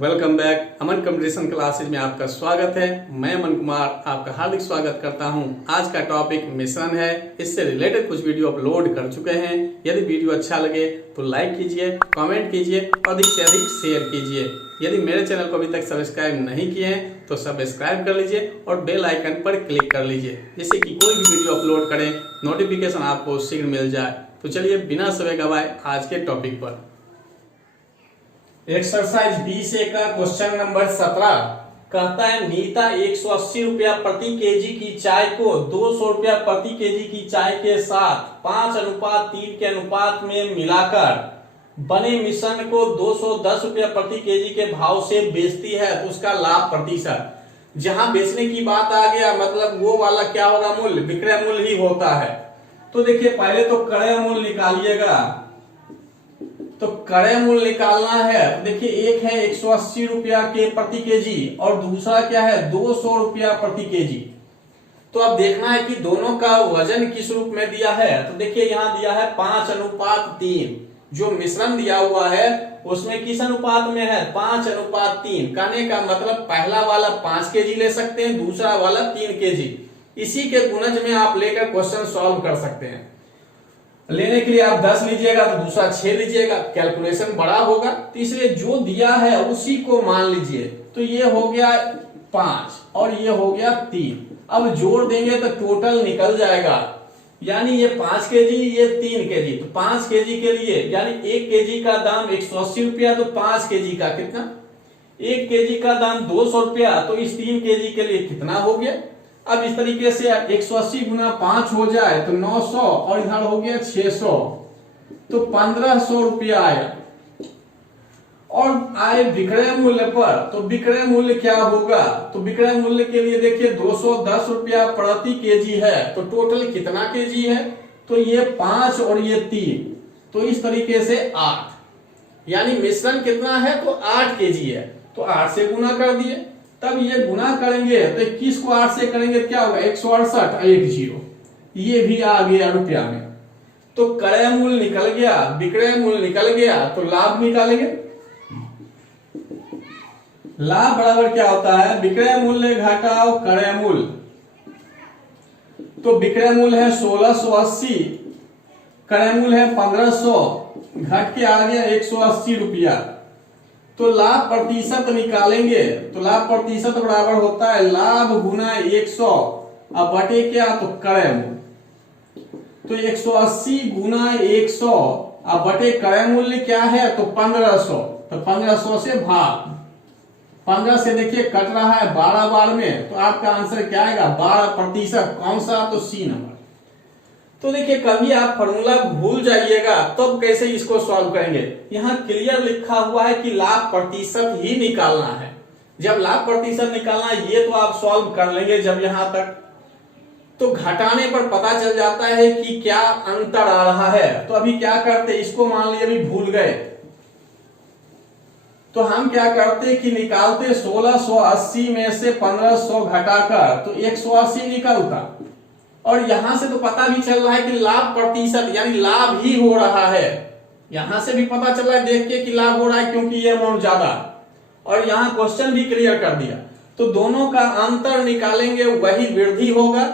Welcome back. Aman competition classes में आपका स्वागत है। मैं अमन कुमार आपका हार्दिक स्वागत करता हूं। आज का टॉपिक मिश्रण है। इससे रिलेटेड कुछ वीडियो अपलोड कर चुके हैं। यदि वीडियो अच्छा लगे तो लाइक कीजिए, कमेंट कीजिए और अधिक से अधिक शेयर कीजिए। यदि मेरे चैनल को अभी तक सब्सक्राइब नहीं किए हैं तो सब्सक्राइब कर लीजिए और बेल आइकन पर क्लिक कर लीजिए, जिससे कि कोई भी वीडियो अपलोड करें नोटिफिकेशन आपको शीघ्र मिल जाए। तो चलिए बिना समय गवाए आज के टॉपिक पर। एक्सरसाइज 20 का क्वेश्चन नंबर 17 कहता है नीता 180 रुपया प्रति केजी की चाय को 200 रुपया प्रति केजी की चाय के साथ 5:3 के अनुपात में मिलाकर बने मिश्रण को 210 रुपया प्रति केजी के भाव से बेचती है, तो उसका लाभ प्रतिशत। जहां बेचने की बात आ गया मतलब वो वाला क्या होगा, मूल्य, विक्रय मूल्य ही होता है। तो देखिए पहले तो क्रय मूल्य निकालिएगा। तो क्रय मूल्य निकालना है तो देखिए एक है 180 रुपया के प्रति केजी और दूसरा क्या है 200 रुपया प्रति केजी। तो अब देखना है कि दोनों का वजन किस रूप में दिया है। तो देखिए यहाँ दिया है 5:3। जो मिश्रण दिया हुआ है उसमें किस अनुपात में है, 5:3। कहने का मतलब पहला वाला 5 केजी ले सकते हैं, दूसरा वाला 3 केजी। इसी के गुणज में आप लेकर क्वेश्चन सॉल्व कर सकते हैं। लेने के लिए आप 10 लीजिएगा तो दूसरा 6 लीजिएगा, कैलकुलेशन बड़ा होगा, तो इसलिए जो दिया है उसी को मान लीजिए। तो ये हो गया 5 और ये हो गया 3। अब जोड़ देंगे तो टोटल निकल जाएगा, यानी ये 5 केजी ये 3 केजी। तो 5 केजी के लिए यानी 1 केजी का दाम 180 रुपया, तो 5 केजी का कितना, 1 केजी का दाम 200 रुपया, तो इस 3 केजी के लिए कितना हो गया। अब इस तरीके से 180 गुना 5 हो जाए तो 900 और इधर हो गया 600, तो 1500 रुपया आया। और आए विक्रय मूल्य पर, तो विक्रय मूल्य क्या होगा, तो विक्रय मूल्य के लिए देखिए 210 रुपया प्रति केजी है, तो टोटल कितना केजी है, तो ये 5 और ये 3, तो इस तरीके से 8, यानी मिश्रण कितना है तो 8 केजी है। तो 8 से गुना कर दिए, तब ये गुना करेंगे तो 21 को 8 से करेंगे क्या होगा 168 और 1 0, ये भी आ गया रुपया में। तो क्रय मूल्य निकल गया, विक्रय मूल्य निकल गया, तो लाभ निकालेंगे। लाभ बराबर क्या होता है, विक्रय मूल्य घटाओ क्रय मूल्य। तो विक्रय मूल्य है 1680, क्रय मूल्य है 1500, घट के आ गया 180 रुपया। तो लाभ प्रतिशत निकालेंगे, तो लाभ प्रतिशत बराबर होता है लाभ गुना 100 अब बटे क्या, तो क्रय मूल्य। तो 180 गुना 100 अब बटे क्रय मूल्य क्या है, तो 1500। तो 1500 से भाग 15 से देखिए कट रहा है 12 बार में, तो आपका आंसर क्या आएगा 12%। कौन सा, तो सी नंबर। तो देखिए कभी आप फॉर्मूला भूल जाइएगा तब कैसे इसको सॉल्व करेंगे। यहाँ क्लियर लिखा हुआ है कि लाभ प्रतिशत ही निकालना है। जब लाभ प्रतिशत निकालना है ये तो आप सॉल्व कर लेंगे जब यहां तक, तो घटाने पर पता चल जाता है कि क्या अंतर आ रहा है। तो अभी क्या करते, इसको मान लीजिए अभी भूल गए, तो हम क्या करते कि निकालते 1680 में से 1500 घटाकर तो 180 निकलता। और यहां से तो पता भी चल रहा है कि लाभ प्रतिशत यानी लाभ ही हो रहा है। यहां से भी पता चल रहा है देख के कि लाभ हो रहा है क्योंकि ये अमाउंट ज्यादा, और यहां क्वेश्चन भी क्लियर कर दिया। तो दोनों का अंतर निकालेंगे, वही वृद्धि होगा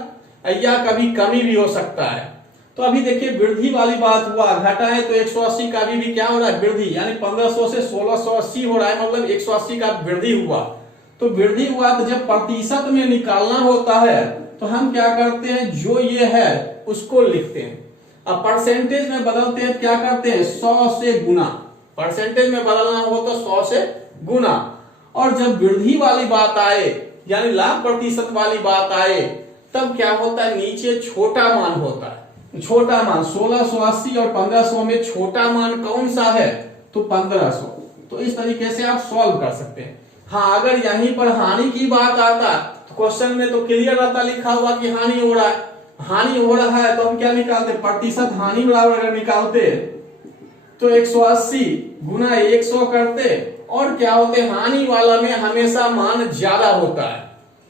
या कभी कमी भी हो सकता है। तो अभी देखिए वृद्धि वाली बात हुआ, घटा है तो 180 का भी क्या हो रहा है वृद्धि, यानी 1500 से 1680 हो रहा है, मतलब 180 का वृद्धि हुआ। तो वृद्धि हुआ तो जब प्रतिशत में निकालना होता है तो हम क्या करते हैं, जो ये है उसको लिखते हैं। अब परसेंटेज में बदलते हैं, क्या करते हैं 100 से गुना। परसेंटेज में बदलना हो तो 100 से गुना। और जब वृद्धि वाली बात आए यानी लाभ प्रतिशत वाली बात आए तब क्या होता है, नीचे छोटा मान होता है। छोटा मान 1680 और 1500 में छोटा मान कौन सा है, तो 1500। तो इस तरीके से आप सॉल्व कर सकते हैं। हाँ अगर यहीं पर हानि की बात आता तो क्वेश्चन में तो क्लियर रहता लिखा हुआ कि हानि हो रहा है। हानि हो रहा है तो हम क्या निकालते, प्रतिशत हानि बराबर अगर निकालते तो 180 गुना 100 करते, और क्या होते, हानि वाला में हमेशा मान ज्यादा होता है,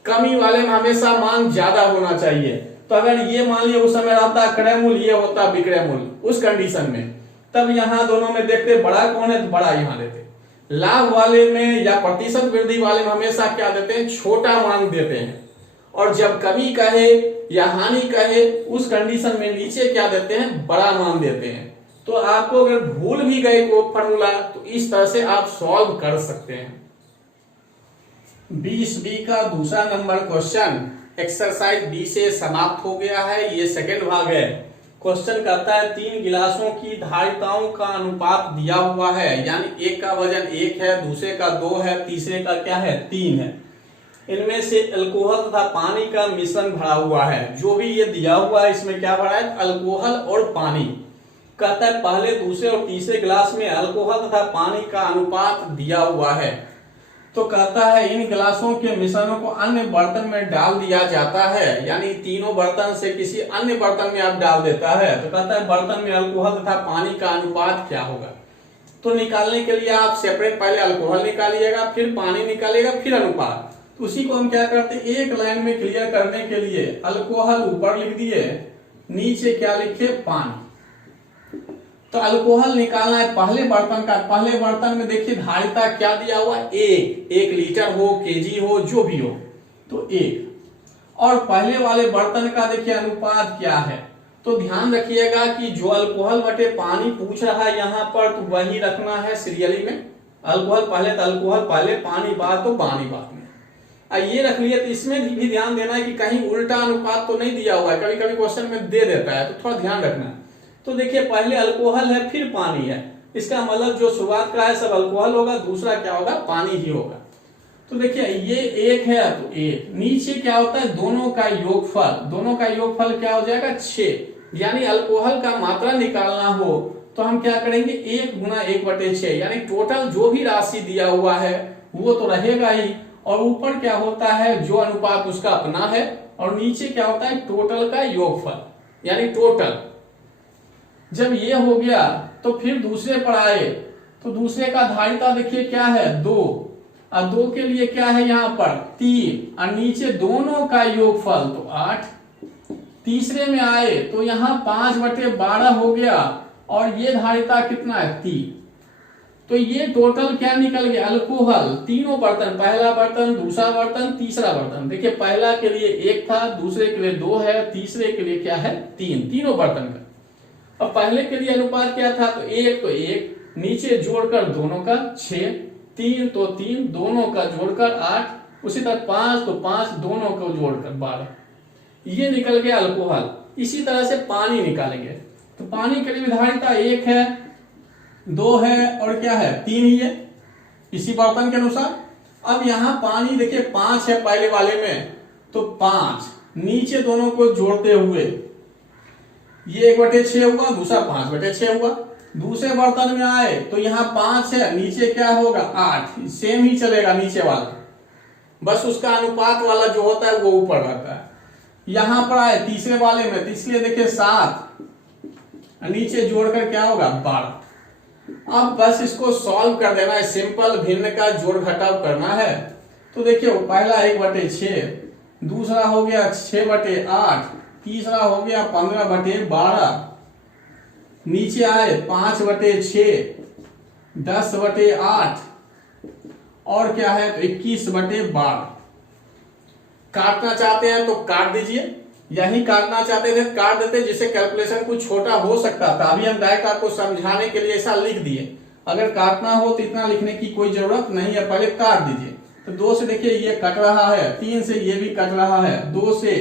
कमी वाले में हमेशा मान ज्यादा होना चाहिए। तो अगर ये मान लिया उस समय रहता क्रय मूल्य, ये होता विक्रय मूल्य उस कंडीशन में, तब यहाँ दोनों में देखते बड़ा कौन है तो बड़ा यहाँ लेते। लाभ वाले में या प्रतिशत वृद्धि वाले में हमेशा क्या देते हैं, छोटा मान देते हैं, और जब कमी कहे या हानि कहे उस कंडीशन में नीचे क्या देते हैं, बड़ा मान देते हैं। तो आपको अगर भूल भी गए वो फॉर्मूला तो इस तरह से आप सॉल्व कर सकते हैं। 20B का दूसरा नंबर क्वेश्चन एक्सरसाइज B से समाप्त हो गया है। ये सेकेंड भाग है। क्वेश्चन कहता है 3 गिलासों की धारिताओं का अनुपात दिया हुआ है, यानी एक का वजन 1 है, दूसरे का 2 है, तीसरे का क्या है, 3 है। इनमें से अल्कोहल तथा पानी का मिश्रण भरा हुआ है। जो भी ये दिया हुआ है इसमें क्या भरा है, अल्कोहल और पानी। कहता है पहले, दूसरे और तीसरे गिलास में अल्कोहल तथा पानी का अनुपात दिया हुआ है। तो कहता है इन गिलासों के मिश्रणों को अन्य बर्तन में डाल दिया जाता है, यानी तीनों बर्तन से किसी अन्य बर्तन में आप डाल देता है। तो कहता है बर्तन में अल्कोहल तथा पानी का अनुपात क्या होगा। तो निकालने के लिए आप सेपरेट पहले अल्कोहल निकालिएगा, फिर पानी निकालिएगा, फिर अनुपात। तो उसी को हम क्या करते हैं, एक लाइन में क्लियर करने के लिए अल्कोहल ऊपर लिख दिए, नीचे क्या लिखे, पानी। तो अल्कोहल निकालना है पहले बर्तन का। पहले बर्तन में देखिए धारिता क्या दिया हुआ, 1 लीटर हो, केजी हो, जो भी हो, तो 1। और पहले वाले बर्तन का देखिए अनुपात क्या है। तो ध्यान रखिएगा कि जो अल्कोहल बटे पानी पूछ रहा है यहाँ पर, तो वही रखना है सीरियली में। अल्कोहल पहले तो अल्कोहल पहले, पानी बाद तो पानी बाद में। ये रख लिए। तो इसमें भी ध्यान देना है कि कहीं उल्टा अनुपात तो नहीं दिया हुआ है, कभी कभी क्वेश्चन में दे देता है, तो थोड़ा ध्यान रखना है। तो देखिए पहले अल्कोहल है, फिर पानी है, इसका मतलब जो शुरुआत का है सब अल्कोहल होगा, दूसरा क्या होगा, पानी ही होगा। तो देखिए ये 1 है तो 1, नीचे क्या होता है, दोनों का योगफल। दोनों का योगफल क्या हो जाएगा, 6। यानी अल्कोहल का मात्रा निकालना हो तो हम क्या करेंगे, 1 गुना 1/6, यानी टोटल जो भी राशि दिया हुआ है वो तो रहेगा ही, और ऊपर क्या होता है, जो अनुपात उसका अपना है, और नीचे क्या होता है, टोटल का योगफल, यानी टोटल। जब ये हो गया तो फिर दूसरे पर आए, तो दूसरे का धारिता देखिए क्या है, 2, और 2 के लिए क्या है यहाँ पर 3, और नीचे दोनों का योगफल तो 8। तीसरे में आए तो यहाँ 5/12 हो गया, और ये धारिता कितना है, 3। तो ये टोटल क्या निकल गया, अल्कोहल तीनों बर्तन, पहला बर्तन, दूसरा बर्तन, तीसरा बर्तन। देखिए पहला के लिए 1 था, दूसरे के लिए 2 है, तीसरे के लिए क्या है, 3, तीनों बर्तन का। अब पहले के लिए अनुपात क्या था, तो 1 तो 1, नीचे जोड़कर दोनों का 6, 3 तो 3, दोनों का जोड़कर 8, उसी तरह 5 तो 5, दोनों को जोड़कर 12। ये निकल गया अल्कोहल। इसी तरह से पानी निकालेंगे। तो पानी के लिए धारिता 1 है, 2 है, और क्या है, 3 ही है, इसी बर्तन के अनुसार। अब यहाँ पानी देखिए 5 है पहले वाले में, तो 5, नीचे दोनों को जोड़ते हुए ये 1/6 हुआ, दूसरा 5/6 हुआ। दूसरे बर्तन में आए तो यहाँ 5 है, नीचे क्या होगा, 8, सेम ही चलेगा नीचे वाला, बस उसका अनुपात वाला जो होता है वो ऊपर रहता है। यहाँ पर आए तीसरे वाले में, तीसरे देखिए 7, नीचे जोड़कर क्या होगा, 12। अब बस इसको सॉल्व कर देना है, सिंपल भिन्न का जोड़ घटाव करना है। तो देखिए पहला 1/6, दूसरा हो गया 6/8, तीसरा हो गया 15/12, नीचे आए 5/6, 10/8, और क्या है तो 21/12। काटना चाहते हैं तो काट दीजिए, यही काटना चाहते थे काट देते, जिससे कैलकुलेशन कुछ छोटा हो सकता था। अभी हम डायरेक्ट आपको समझाने के लिए ऐसा लिख दिए। अगर काटना हो तो इतना लिखने की कोई जरूरत नहीं है, पहले काट दीजिए। तो 2 से देखिए ये कट रहा है, 3 से ये भी कट रहा है, 2 से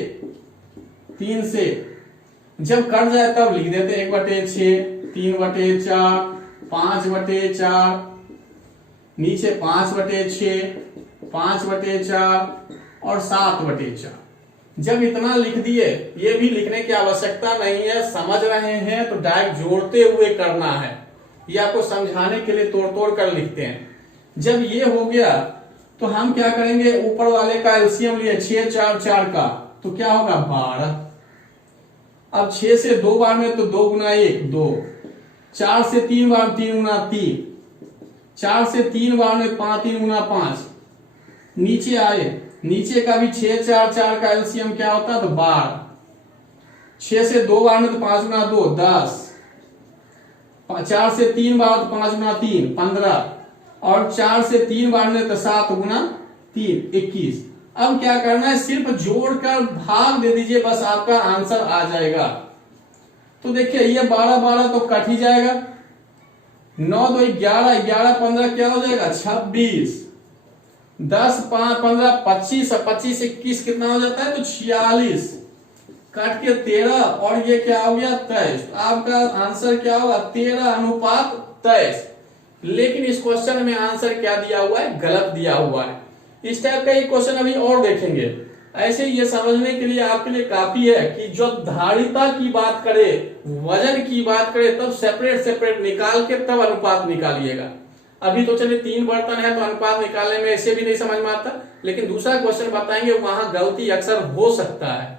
3 से जब कट जाए तब लिख देते 1/6, 3/4, 5/4, नीचे 5/6, 5/4 और 7/4। जब इतना लिख दिए, ये भी लिखने की आवश्यकता नहीं है, समझ रहे हैं तो डायरेक्ट जोड़ते हुए करना है, ये आपको समझाने के लिए तोड़ तोड़ कर लिखते हैं। जब ये हो गया तो हम क्या करेंगे, ऊपर वाले का एलसीएम लिए 6 4 4 का, तो क्या होगा 12। अब 6 से 2 बार में तो 2 गुना 1 2, 4 से 3 बार 3 गुना 3, 4 से 3 बार में 3 गुना 5। नीचे आए, नीचे का भी 6 4 4 का एलसीएम क्या होता है तो 12। 6 से 2 बार में तो 5 गुना 2 10, 4 से 3 बार तो 5 गुना 3 15, और 4 से 3 बार में तो 7 गुना 3 21। अब क्या करना है, सिर्फ जोड़कर भाग दे दीजिए, बस आपका आंसर आ जाएगा। तो देखिए ये 12 12 तो कट ही जाएगा, 9 2 11 11 15 क्या हो जाएगा 26, 10 5 15 25 25 21 कितना हो जाता है तो 46, काट के 13 और ये क्या हो गया 23। आपका आंसर क्या होगा 13:23। लेकिन इस क्वेश्चन में आंसर क्या दिया हुआ है, गलत दिया हुआ है। इस टाइप का एक क्वेश्चन अभी और देखेंगे। ऐसे ये समझने के लिए आपके लिए काफी है कि जब धारिता की बात करे, वजन की बात करे, तब सेपरेट सेपरेट निकाल के तब अनुपात निकालिएगा। अभी तो चलिए 3 बर्तन है तो अनुपात निकालने में ऐसे भी नहीं समझ में आता, लेकिन दूसरा क्वेश्चन बताएंगे वहां गलती अक्सर हो सकता है।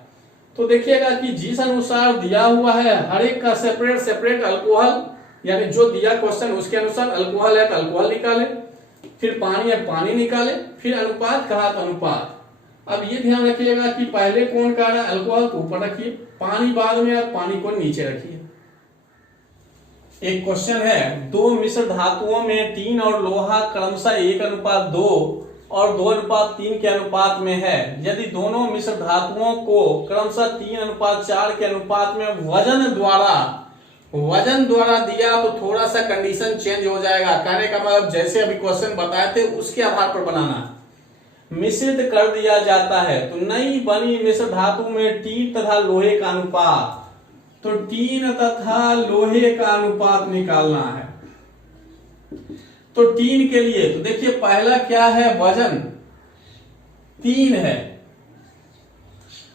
तो देखिएगा कि जिस अनुसार दिया हुआ है हर एक का सेपरेट सेपरेट अल्कोहल, यानी जो दिया क्वेश्चन उसके अनुसार अल्कोहल है तो अल्कोहल निकाले, फिर पानी है पानी निकाले, फिर अनुपात कहा तो अनुपात। अब ये ध्यान रखिएगा कि पहले कौन का रहा है अल्कोहल को ऊपर रखिए, पानी बाद में, आप पानी को नीचे रखिए। एक क्वेश्चन है, 2 मिश्र धातुओं में टीन और लोहा क्रमशः 1:2 और 2:3 के अनुपात में है। यदि दोनों मिश्र धातुओं को क्रमशः 3:4 के अनुपात में वजन द्वारा दिया तो थोड़ा सा कंडीशन चेंज हो जाएगा। कहने का मतलब जैसे अभी क्वेश्चन बताए थे उसके आधार पर बनाना। मिश्रित कर दिया जाता है तो नई बनी मिश्र धातु में टीन तथा लोहे का अनुपात, तो टीन तथा लोहे का अनुपात निकालना है। तो टीन के लिए तो देखिए पहला क्या है, वजन 3 है,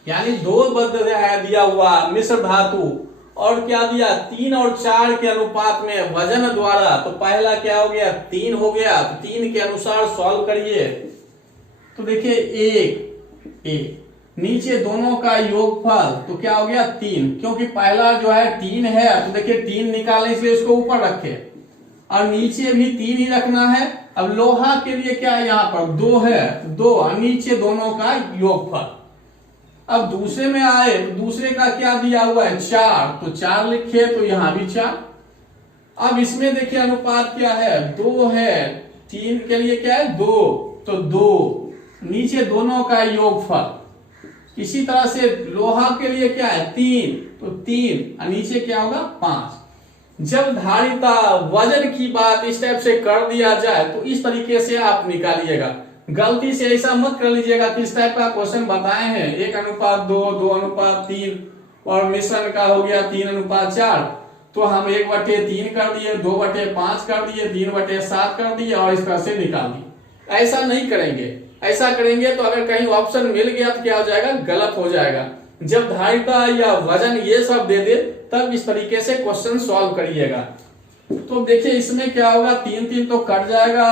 यानी 2 बद्ध दिया हुआ मिश्र धातु, और क्या दिया 3 और 4 के अनुपात में वजन द्वारा, तो पहला क्या हो गया 3 हो गया। तो 3 के अनुसार सॉल्व करिए तो देखिए 1 नीचे दोनों का योगफल तो क्या हो गया 3, क्योंकि पहला जो है 3 है तो देखिए 3 निकालने इसलिए उसको ऊपर रखे और नीचे भी 3 ही रखना है। अब लोहा के लिए क्या है, यहाँ पर 2 है, 2 और नीचे दोनों का योगफल। अब दूसरे में आए तो दूसरे का क्या दिया हुआ है 4, तो 4 लिखे तो यहां भी 4। अब इसमें देखिए अनुपात क्या है 2 है, 3 के लिए क्या है 2, तो 2 नीचे दोनों का योगफल। इसी तरह से लोहा के लिए क्या है 3, तो 3 और नीचे क्या होगा 5। जब धारिता वजन की बात इस टाइप से कर दिया जाए तो इस तरीके से आप निकालिएगा। गलती से ऐसा मत कर लीजिएगा कि इस टाइप का क्वेश्चन बताए हैं 1:2, 2:3 और मिश्रण का हो गया 3:4, तो हम 1/3 कर दिए, 2/5 कर दिए, 3/7 कर दिए और इस तरह से निकाल दिए। ऐसा नहीं करेंगे। ऐसा करेंगे तो अगर कहीं ऑप्शन मिल गया तो क्या हो जाएगा, गलत हो जाएगा। जब धारिता या वजन ये सब दे दे तब इस तरीके से क्वेश्चन सॉल्व करिएगा। तो देखिए इसमें क्या होगा 3 3 तो कट जाएगा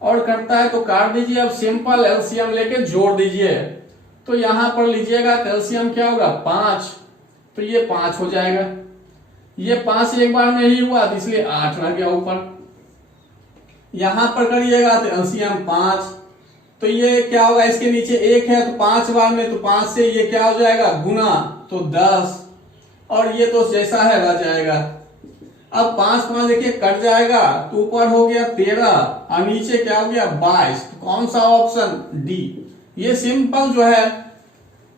और कटता है तो काट दीजिए। अब सिंपल एलसीएम लेके जोड़ दीजिए तो यहां पर लीजिएगा एलसीएम क्या होगा 5, तो ये 5 हो जाएगा। ये 5 एक बार में ही हुआ तो इसलिए 8 रह गया ऊपर। यहां पर करिएगा तो एलसीएम 5, तो ये क्या होगा इसके नीचे 1 है तो 5 बार में, तो 5 से ये क्या हो जाएगा गुना, तो 10 और ये तो जैसा है रह जाएगा। अब 5 5 देखिए कट जाएगा तो ऊपर हो गया 13 और नीचे क्या हो गया 22। तो कौन सा ऑप्शन डी। ये सिंपल जो है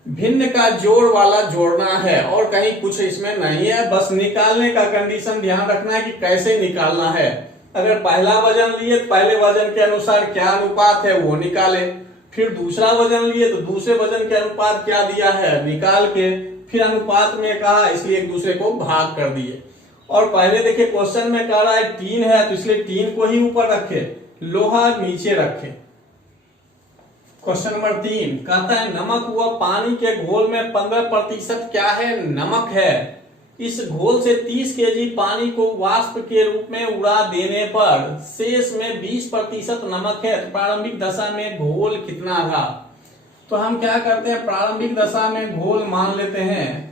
भिन्न का जोड़ वाला जोड़ना है और कहीं कुछ इसमें नहीं है। बस निकालने का कंडीशन ध्यान रखना है कि कैसे निकालना है। अगर पहला वजन लिए तो पहले वजन के अनुसार क्या अनुपात है वो निकाले, फिर दूसरा वजन लिए तो दूसरे वजन के अनुपात क्या दिया है निकाल के, फिर अनुपात में कहा इसलिए एक दूसरे को भाग कर दिए। और पहले देखिए क्वेश्चन में कह रहा है 3 है तो इसलिए 3 को ही ऊपर रखे, लोहा नीचे रखे। क्वेश्चन नंबर 3 कहता है नमक व पानी के घोल में 15% क्या है, नमक है। इस घोल से 30 केजी पानी को वाष्प के रूप में उड़ा देने पर शेष में 20% नमक है। तो प्रारंभिक दशा में घोल कितना था। तो हम क्या करते हैं प्रारंभिक दशा में घोल मान लेते हैं।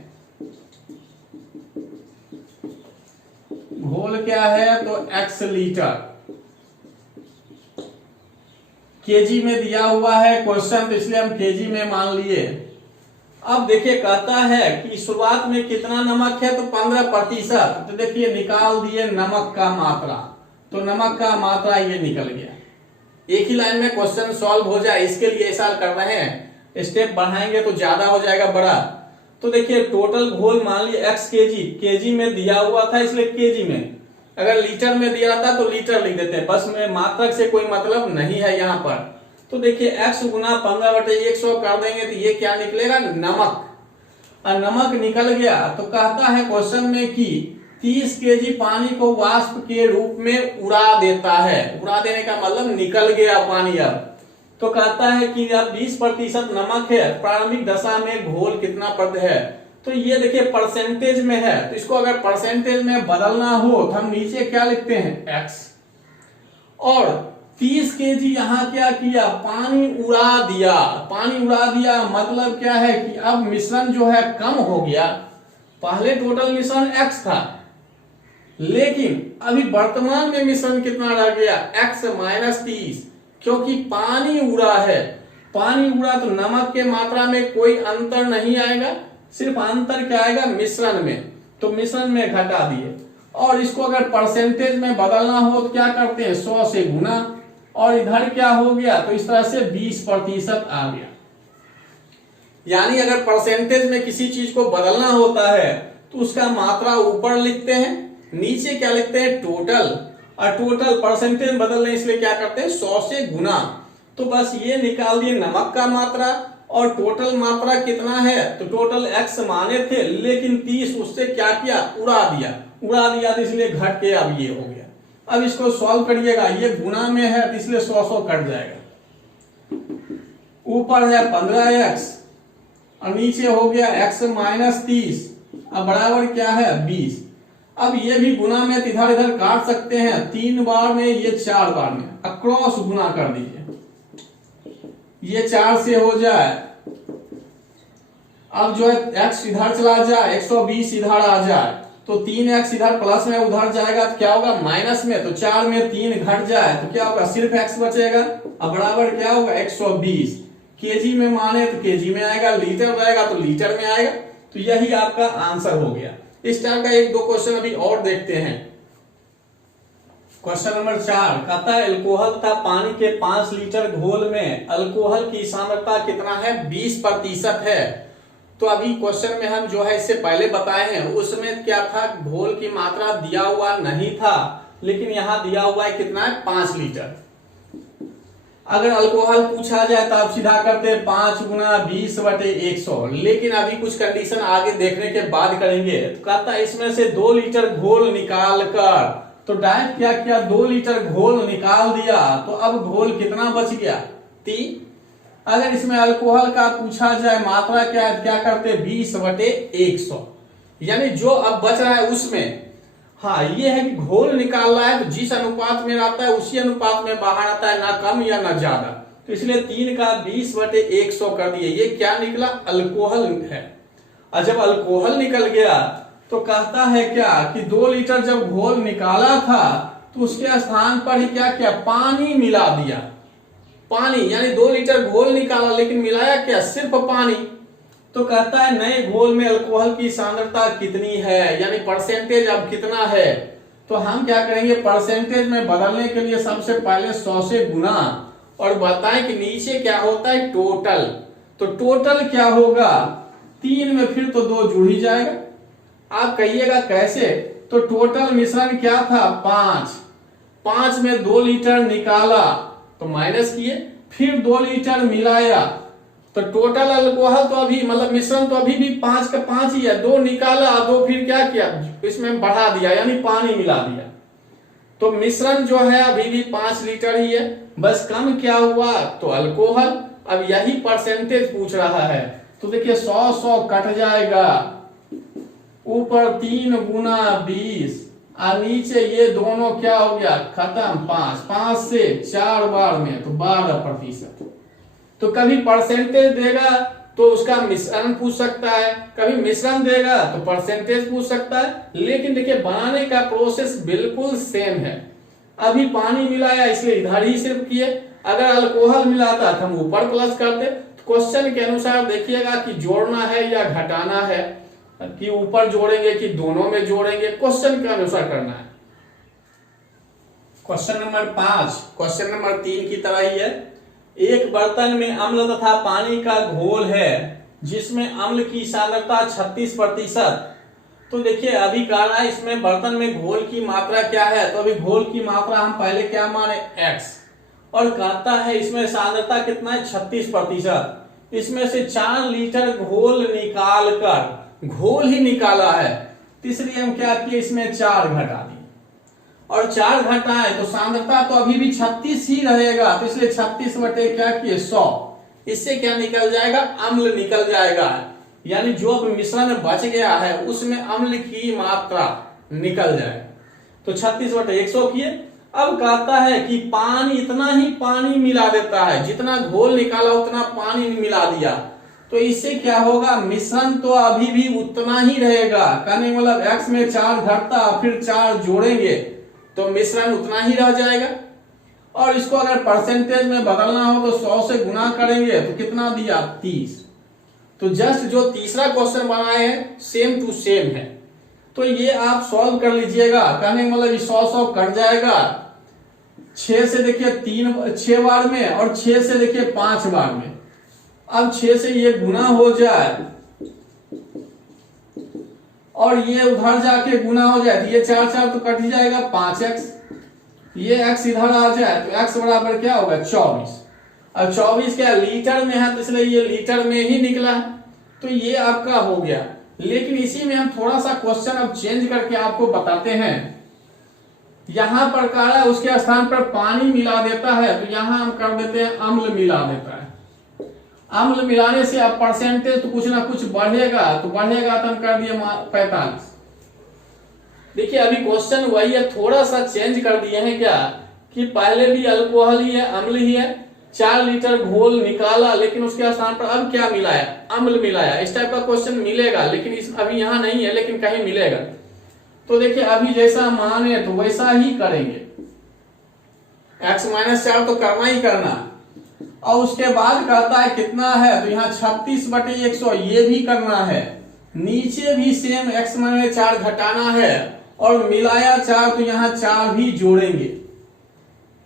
घोल क्या है तो x लीटर, केजी में दिया हुआ है क्वेश्चन तो इसलिए हम केजी में मान लिए। अब देखिए कहता है कि शुरुआत में कितना नमक है तो 15%। तो देखिए निकाल दिए नमक का मात्रा, तो नमक का मात्रा ये निकल गया। एक ही लाइन में क्वेश्चन सॉल्व हो जाए, इसके लिए ऐसा कर रहे हैं, स्टेप बढ़ाएंगे तो ज्यादा हो जाएगा बड़ा। तो देखिए टोटल घोल मान लीजिए x केजी में दिया हुआ था, इसलिए केजी में, अगर लीटर में दिया था तो लीटर लिख देते हैं, बस में मात्रक से कोई मतलब नहीं है यहाँ पर। तो देखिए x गुना 15/100 कर देंगे तो ये क्या निकलेगा, नमक। और नमक निकल गया तो कहता है क्वेश्चन में कि 30 केजी पानी को वाष्प के रूप में उड़ा देता है। उड़ा देने का मतलब निकल गया पानी। अब तो कहता है कि अब 20% नमक है, प्रारंभिक दशा में घोल कितना % है। तो ये देखिए परसेंटेज में है, तो इसको अगर परसेंटेज में बदलना हो तो हम नीचे क्या लिखते हैं, x। और 30 केजी यहाँ क्या किया, पानी उड़ा दिया। पानी उड़ा दिया मतलब क्या है कि अब मिश्रण जो है कम हो गया। पहले टोटल मिश्रण x था, लेकिन अभी वर्तमान में मिश्रण कितना रह गया, x - 30, क्योंकि पानी उड़ा है। पानी उड़ा तो नमक के मात्रा में कोई अंतर नहीं आएगा, सिर्फ अंतर क्या आएगा, मिश्रण में। तो मिश्रण में घटा दिए। और इसको अगर परसेंटेज में बदलना हो तो क्या करते हैं, 100 से गुना, और इधर क्या हो गया, तो इस तरह से 20% आ गया। यानी अगर परसेंटेज में किसी चीज को बदलना होता है तो उसका मात्रा ऊपर लिखते हैं, नीचे क्या लिखते हैं, टोटल। और टोटल परसेंटेज बदलने इसलिए क्या करते हैं, 100 से गुना। तो बस ये निकाल दिए नमक का मात्रा, और टोटल मात्रा कितना है, तो टोटल x माने थे, लेकिन 30 उससे क्या किया, उड़ा दिया। उड़ा दिया तो इसलिए घट के अब ये हो गया। अब इसको सॉल्व करिएगा, ये गुना में है तो इसलिए 100 कट जाएगा। ऊपर है 15x और नीचे हो गया x - 30, अब बराबर क्या है, 20। अब ये भी गुना में इधर इधर काट सकते हैं, 3 बार में, ये 4 बार में, अक्रॉस गुना कर दीजिए। ये 4 से हो जाए, अब जो है x इधर चला जाए, 120 इधर आ जाए, तो 3x इधर प्लस में उधर जाएगा तो क्या होगा, माइनस में। तो 4 में 3 घट जाए तो क्या होगा, सिर्फ x बचेगा। अब बराबर क्या होगा, 120। केजी में माने तो केजी में आएगा, लीटर रहेगा तो लीटर में आएगा। तो यही आपका आंसर हो गया। इस टाइप का 1-2 क्वेश्चन अभी और देखते हैं। क्वेश्चन नंबर 4 कहता है अल्कोहल तथा पानी के 5 लीटर घोल में अल्कोहल की सांद्रता कितना है, 20% है। तो अभी क्वेश्चन में हम जो है इससे पहले बताए हैं, उसमें क्या था, घोल की मात्रा दिया हुआ नहीं था, लेकिन यहाँ दिया हुआ है कितना है, 5 लीटर। अगर अल्कोहल पूछा जाए तो आप सीधा करते 5 × 20/100, लेकिन अभी कुछ कंडीशन आगे देखने के बाद करेंगे। तो कहता है इसमें से 2 लीटर घोल निकाल कर, तो डायरेक्ट क्या किया, 2 लीटर घोल निकाल दिया, तो अब घोल कितना बच गया, 3। अगर इसमें अल्कोहल का पूछा जाए मात्रा क्या है, क्या करते 20/100, यानी जो अब बच रहा है उसमें, हाँ ये है कि घोल निकाल रहा है तो जिस अनुपात में आता है उसी अनुपात में बाहर आता है, ना कम या ना ज्यादा। तो इसलिए 3 का 20/100 कर दिए। ये क्या निकला, अल्कोहल है। और जब अल्कोहल निकल गया तो कहता है क्या कि 2 लीटर जब घोल निकाला था तो उसके स्थान पर ही क्या किया, पानी मिला दिया। पानी, यानी 2 लीटर घोल निकाला लेकिन मिलाया क्या, सिर्फ पानी। तो कहता है नए घोल में अल्कोहल की सांद्रता कितनी है, यानी परसेंटेज अब कितना है। तो हम क्या करेंगे, परसेंटेज में बदलने के लिए सबसे पहले 100 से गुना, और बताएं कि नीचे क्या होता है, टोटल। तो टोटल क्या होगा, 3 में फिर तो 2 जुड़ ही जाएगा। आप कहिएगा कैसे, तो टोटल मिश्रण क्या था, 5 में 2 लीटर निकाला तो माइनस किए, फिर 2 लीटर मिलाया, तो टोटल अल्कोहल तो अभी मतलब मिश्रण तो अभी भी 5 का 5 ही है। 2 निकाला, 2 फिर क्या किया, इसमें बढ़ा दिया, यानी पानी मिला दिया। तो मिश्रण जो है अभी भी 5 लीटर ही है, बस कम क्या हुआ, तो अल्कोहल। अब यही परसेंटेज पूछ रहा है, तो देखिए 100 कट जाएगा, ऊपर 3 × 20 और नीचे ये दोनों क्या हो गया, खत्म। 5 से 4 बार में, तो 12%। तो कभी परसेंटेज देगा तो उसका मिश्रण पूछ सकता है, कभी मिश्रण देगा तो परसेंटेज पूछ सकता है। लेकिन देखिए बनाने का प्रोसेस बिल्कुल सेम है। अभी पानी मिलाया इसलिए इधर ही सिर्फ किए, अगर अल्कोहल मिलाता तो हम ऊपर प्लस करते। तो क्वेश्चन के अनुसार देखिएगा कि जोड़ना है या घटाना है, कि ऊपर जोड़ेंगे कि दोनों में जोड़ेंगे, क्वेश्चन के अनुसार करना है। क्वेश्चन नंबर 5 क्वेश्चन नंबर 3 की तरह ही है। एक बर्तन में अम्ल तथा पानी का घोल है जिसमें अम्ल की सांद्रता 36%। तो देखिए अभी कह रहा है इसमें बर्तन में घोल की मात्रा क्या है, तो अभी घोल की मात्रा हम पहले क्या माने x, और कहता है इसमें सांद्रता कितना है 36%। इसमें से 4 लीटर घोल निकाल कर, घोल ही निकाला है तो इसलिए हम क्या किए इसमें 4 घटा दिए, और 4 घटाए तो सांद्रता तो अभी भी 36 ही रहेगा, तो इसलिए 36 बटे क्या किए 100। इससे क्या निकल जाएगा, अम्ल निकल जाएगा, यानी जो अब मिश्रण बच गया है उसमें अम्ल की मात्रा निकल जाएगा। तो 36 बटे 100 किए। अब कहता है कि पानी, इतना ही पानी मिला देता है, जितना घोल निकाला उतना पानी मिला दिया, तो इससे क्या होगा, मिश्रण तो अभी भी उतना ही रहेगा, कहने मतलब x में 4 घटता फिर 4 जोड़ेंगे तो मिश्रण उतना ही रह जाएगा। और इसको अगर परसेंटेज में बदलना हो तो 100 से गुना करेंगे तो कितना दिया 30। तो जस्ट जो तीसरा क्वेश्चन बनाए हैं सेम टू सेम है, तो ये आप सॉल्व कर लीजिएगा। कहने मतलब 100 कट जाएगा, 6 से देखिए 6 बार में और 6 से देखिए 5 बार में। अब 6 से ये गुना हो जाए और ये उधर जाके गुना हो जाए तो ये 4 तो कट ही जाएगा 5x, ये x इधर आ जाए तो x बराबर क्या होगा 24। अब 24 क्या लीटर में है तो इसलिए ये लीटर में ही निकला है, तो ये आपका हो गया। लेकिन इसी में हम थोड़ा सा क्वेश्चन अब चेंज करके आपको बताते हैं। यहां पर कह रहा है उसके स्थान पर पानी मिला देता है, तो यहां हम कर देते हैं अम्ल मिला देता है। अम्ल मिलाने से अब परसेंटेज तो कुछ ना कुछ बढ़ेगा, तो बढ़ेगा तो हम कर दिए 45। देखिए अभी क्वेश्चन वही है, थोड़ा सा चेंज कर दिए हैं क्या, कि पहले भी अल्कोहल ही है, अम्ल ही है, 4 लीटर घोल निकाला, लेकिन उसके स्थान पर अब क्या मिलाया, अम्ल मिलाया। इस टाइप का क्वेश्चन मिलेगा, लेकिन इस अभी यहाँ नहीं है, लेकिन कहीं मिलेगा। तो देखिए अभी जैसा माने तो वैसा ही करेंगे, x-4 तो करना ही करना। और उसके बाद कहता है कितना है, तो यहाँ 36 बटे 100 ये भी करना है, नीचे भी सेम x-4 घटाना है, और मिलाया 4 तो यहाँ 4 भी जोड़ेंगे।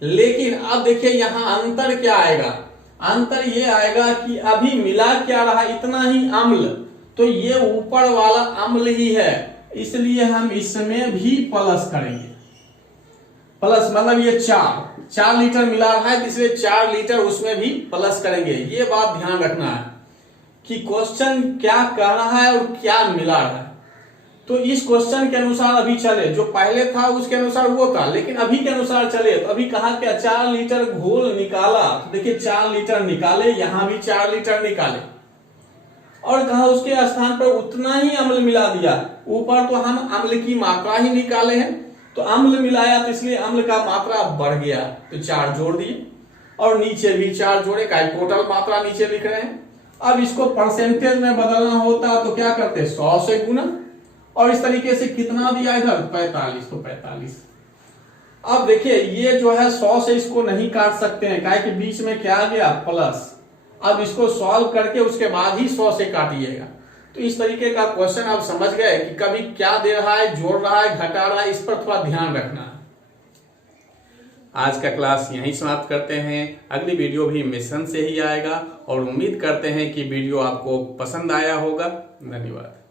लेकिन अब देखिए यहाँ अंतर क्या आएगा, अंतर ये आएगा कि अभी मिला क्या रहा, इतना ही अम्ल, तो ये ऊपर वाला अम्ल ही है, इसलिए हम इसमें भी प्लस करेंगे। प्लस मतलब ये 4 लीटर मिला रहा है, इसलिए 4 लीटर उसमें भी प्लस करेंगे। ये बात ध्यान रखना है कि क्वेश्चन क्या कह रहा है और क्या मिला रहा है। तो इस क्वेश्चन के अनुसार अभी चले, जो पहले था उसके अनुसार वो था, लेकिन अभी के अनुसार चले तो अभी कहा क्या 4 लीटर घोल निकाला, तो देखिए 4 लीटर निकाले, यहां भी 4 लीटर निकाले, और कहा उसके स्थान पर उतना ही अम्ल मिला दिया। ऊपर तो हम अम्ल की मात्रा ही निकाले हैं, तो अम्ल मिलाया तो इसलिए अम्ल का मात्रा बढ़ गया, तो 4 जोड़ दिए, और नीचे भी 4 जोड़े, का टोटल मात्रा नीचे लिख रहे हैं। अब इसको परसेंटेज में बदलना होता तो क्या करते 100 से गुना, और इस तरीके से कितना दिया इधर 45, तो 45। अब देखिए ये जो है 100 से इसको नहीं काट सकते हैं, काहे कि बीच में क्या आ गया प्लस। अब इसको सॉल्व करके उसके बाद ही 100 से काटिएगा। तो इस तरीके का क्वेश्चन आप समझ गए कि कभी क्या दे रहा है, जोड़ रहा है, घटा रहा है, इस पर थोड़ा ध्यान रखना है। आज का क्लास यहीं समाप्त करते हैं, अगली वीडियो भी मिशन से ही आएगा, और उम्मीद करते हैं कि वीडियो आपको पसंद आया होगा। धन्यवाद।